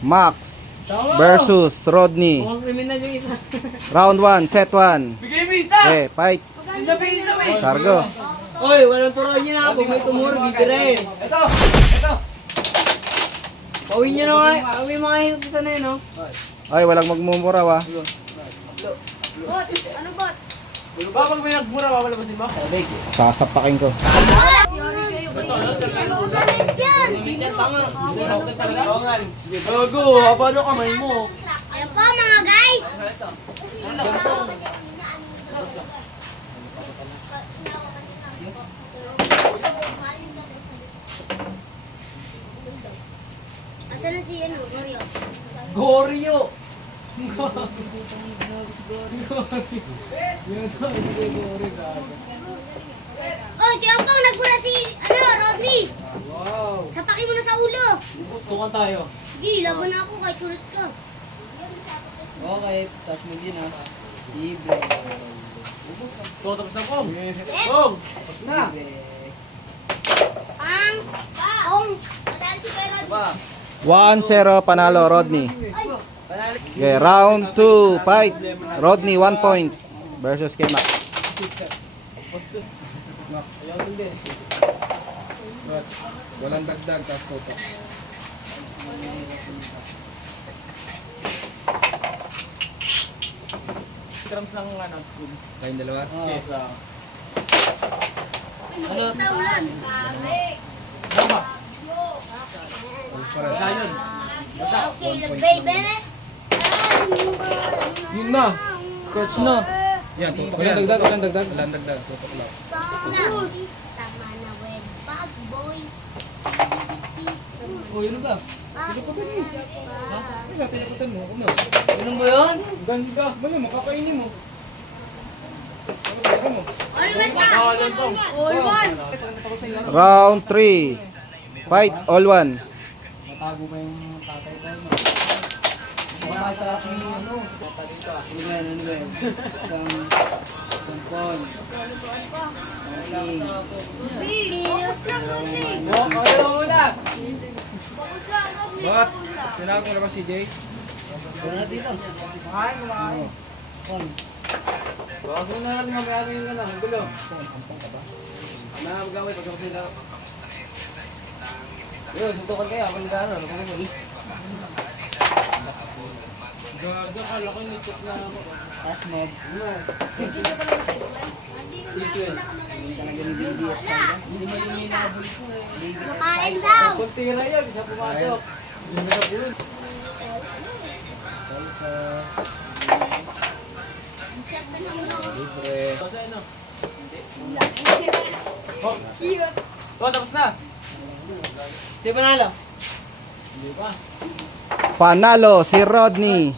Max versus Rodney. Mukhang kriminal yung isa. Round 1, set 1. Bigay mo isa! Okay, fight. Sargo. Oy, walang turuan niyo na. Pag may tumuro, bibirahin. Ito! Pawin niyo na nga. May mga hinag isa na yun, no? Ay, walang magmumura wa. Bot, ano bot? Ba, pag may nagmura, papalabasin mo? Sabig. Sasapakin ko. Gago, paano kamay mo? Ayan po mga guys. Asan na si ano, Mario? Goryo! Oy, kaya po nagmura si ano, Rodney. Wow! Sapakin mo na sa ulo. Tukan tayo. Sige, laban na ako kahit kurot ka. Okay, touch mo din ha. Libre. Ito, tapos na Kong. Kong! Tapos na. Ong, madali si Kuya Rodney. 1-0 panalo Rodney. Ay, Okay, round 2, fight. Rodney 1 point versus kay Max. Walang dagdag tapos toto. Drums lang ano, school. Kayong dalawa? Yes, ano? Taulan. Kami. Tama. Para Okay, baby. Yun na. Scratch na. yan, tutok Walang yan. dagdag, walang dagdag. Walang dagdag, tutok lang. Tama na web bag, boy. Oh, yun ba? Wala, tinakutan mo. Una. Ganun ba yun? Ganda. Wala, makakainin mo. Ano ba mo? Always ka. Round 3. Fight all one. Matago pa yung tatay ko. Wala sa akin ano. Matago ka. Ano ba yan? Ano ba yan? Isang pon. No, kaya mo muna. Bakit? Kailangan ko na ba si Jay? Wala na dito. Kumakain. Pon. Baka ko na natin mamaya yung gano'n. Ang gulo. Nakagawin pag ako sila. Yun, suntukan kayo. Ako nila ano. Gaga, kala ko nitok na ako. Taas mob. Hindi na Talaga ni Baby at Sanda. Hindi mo yung minabol ko eh. makain daw. Kunti na yun, isa pumasok. Hindi mo na po yun. Libre. Kasi ano? Oh, Cute. oh, tapos na. Sino panalo? Hindi pa. Panalo si Rodney.